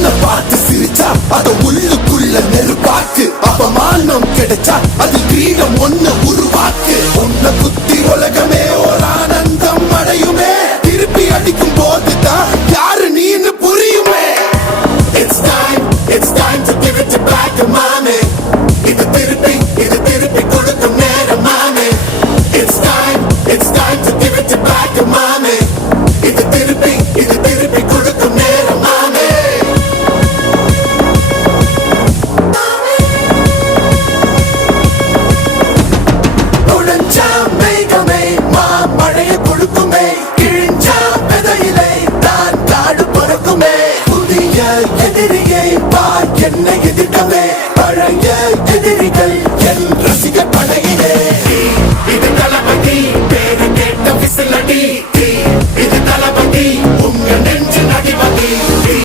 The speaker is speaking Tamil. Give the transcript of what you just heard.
உன்னை பார்த்து சிரிச்சா அத உள்ளுக்குள்ள நெருப்பாக்கு. அவமானம் கிடைச்சா அது கிரீடம் ஒண்ணு உருவாக்கு. உன்னை குத்தி உலகமே ஒரு ஆனந்தம் அடையுமே. திருப்பி அடிக்கும் போதுதான்